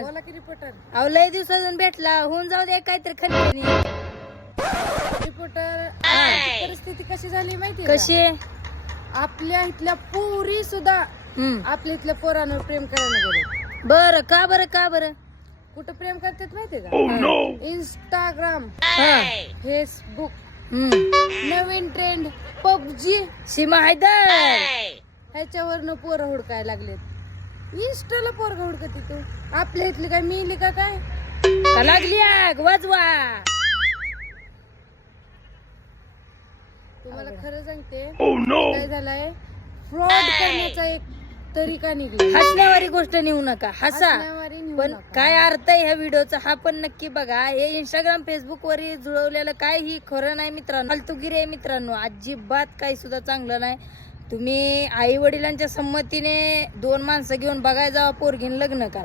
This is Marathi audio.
आज बोला की रिपोर्टर. अहो लय दिवसातून भेटला होऊन जाऊ दे काहीतरी खंडणी रिपोर्टर आजची परिस्थिती कशी झाली माहिती कशी आपल्या इथल्या पोरी सुद्धा आपल्या इथल्या पोरांवर प्रेम करायला गेले. बर का बरं कुठं प्रेम करतात माहितीये का? इंस्टाग्राम, फेसबुक, नवीन ट्रेंड पबजी, सीमा हैदर ह्याच्यावरनं पोरं हुडकायला लागलेत. इंस्टाला पोरं हुडकत तू आपल्या इथली काय मिली का काय? का लागली आग वाजवा तुम्हाला खरं सांगते काय झालंय, फ्रॉड करण्याचा एक तरीका निघला. हसण्यावारी गोष्ट नेऊ नका हसा हसण्यावारी नेऊ पण नका. काय अर्थ आहे ह्या व्हिडिओचा हा पण नक्की बघा. हे इंस्टाग्राम फेसबुक वर जुळवलेलं काय ही खरं नाही मित्रांनो, फालतूगिरी आहे मित्रांनो, अजिबात काही सुद्धा चांगलं नाही. तुम्ही आई वडिलांच्या संमतीने दोन माणसं घेऊन बघायला जावा, पोरगीन लग्न करा.